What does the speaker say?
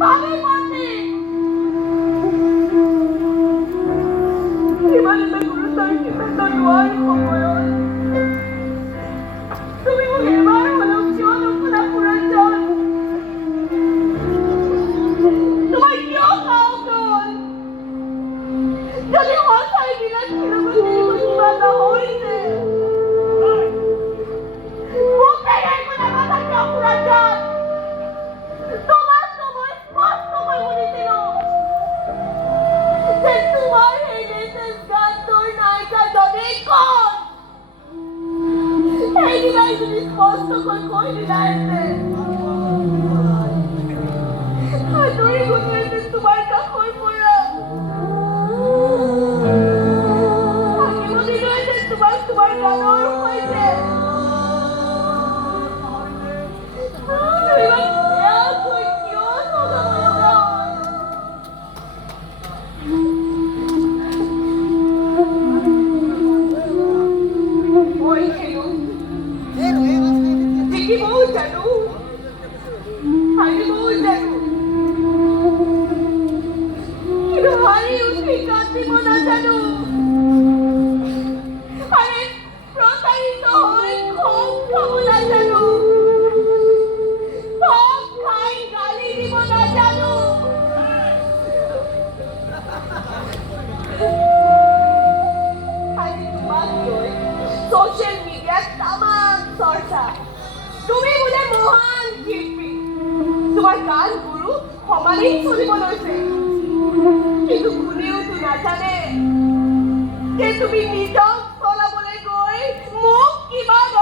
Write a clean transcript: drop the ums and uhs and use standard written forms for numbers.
পাবে পথে ইমান এটা গুৰুতৰ সিদ্ধান্ত লোৱাৰ সময়ত তুমি মোক এবাৰ হ'লেও কিয় নুশুনা পুৰঞ্জন? তোমাৰ কিয় সাহস হ'ল? যদি সঁচাই বিলাসীৰ লগত তেনেকুৱা কিবা এটা হৈছে মোক এৰাই কোনে কথা কিয় পুৰঞ্জন? তোমাকতো মই স্পষ্টকৈ শুনিছিলো যে তোমাৰ এই লেটেষ্ট গানটোৰ নায়িকা যদি কোন সেইদিনাই তুমি স্পষ্টকৈ কৈ দিলাহেঁতেন আঁতৰি গ'লোহেঁতেন তোমাৰ কাষৰ পৰা থাকিব দিলোহেঁতেন তোমাক তোমাৰ গানৰ সৈতে ইমান বেয়াকৈ কিয় ঠগাব লগা হ'ল? মই খেলো জিকিবও জানো হাৰিবও জানো কিন্তু হাৰি উঠি কান্দিব নাজানো আৰে প্ৰতাৰিত হৈ খং খাব নাজানো খং খাই গালি দিব নাজানো আজি তোমাক লৈ ছ'চিয়েল মিডিয়াত তামাম চৰ্চা তুমি বোলে মহান শিল্পী তোমাৰ গানবোৰো সমানেই চলিব লৈছে কিন্তু কোনেওতো নাজানে যে তুমি নিজক চলাবলৈ গৈ মোক কিমান